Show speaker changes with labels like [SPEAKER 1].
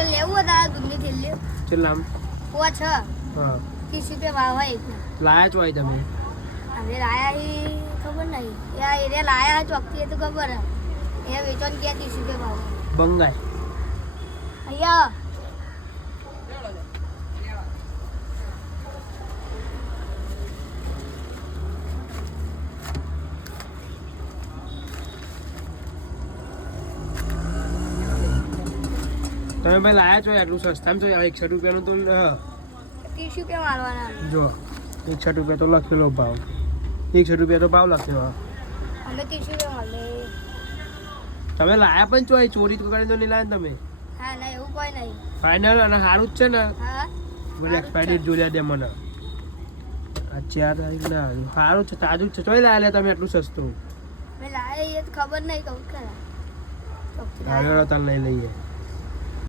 [SPEAKER 1] તો લેવું તારા દૂધની થેલી
[SPEAKER 2] કેટલા આમ?
[SPEAKER 1] છ.
[SPEAKER 2] હા.
[SPEAKER 1] ત્રીસ રૂપિયા હોય એક
[SPEAKER 2] લાયા છો તમે.
[SPEAKER 1] લાયા એ ખબર નહીં. એ આ એરિયા લાયા ચોકથી એ તો ખબર. એ વેચવાનું ક્યાં ત્રીસ રૂપિયા ભાવ.
[SPEAKER 2] બંગાય
[SPEAKER 1] અહીંયા
[SPEAKER 2] તમે ભાઈ લાયા છો એટલું સસ્તામાં છો એકસઠ રૂપિયાનું તો.
[SPEAKER 1] ત્રીસ રૂપિયા મારવાના.
[SPEAKER 2] જો એકસઠ રૂપિયા તો લખેલો ભાવ. એકસઠ રૂપિયા તો ભાવ લખેલો
[SPEAKER 1] અમે ત્રીસ રૂપિયા
[SPEAKER 2] તમે લાયા પણ છો ચોરી તો કરીને તો નહીં લાયા તમે?
[SPEAKER 1] હા ના એવું કોઈ નહીં.
[SPEAKER 2] ફાઇનલ અને સારું જ છે ને?
[SPEAKER 1] હા
[SPEAKER 2] એક્સપાયરી જોઈ દે મને. આ ચાર તારીખ ના સારું છે તાજું છે. ચોઈ લાયા તમે એટલું સસ્તું.
[SPEAKER 1] મેં લાયા એ ખબર નહીં કહું ખરા.
[SPEAKER 2] તારે લઈ લઈએ.